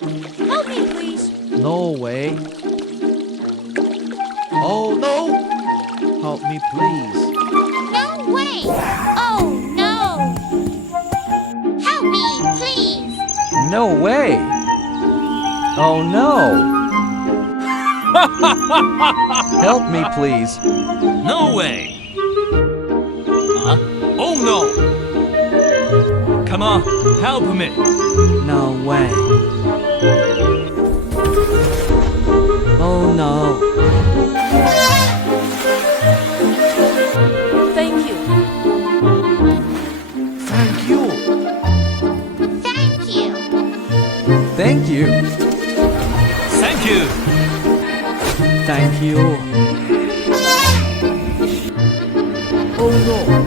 Help me, please. No way. Oh no! Help me, please. No way. Oh, no. Help me, please. No way! Oh no! Help me, please. No way! Huh? Oh no! Come on, help me! No way. Oh no. Thank you. Thank you. Thank you. Thank you. Thank you! Thank you. Oh no.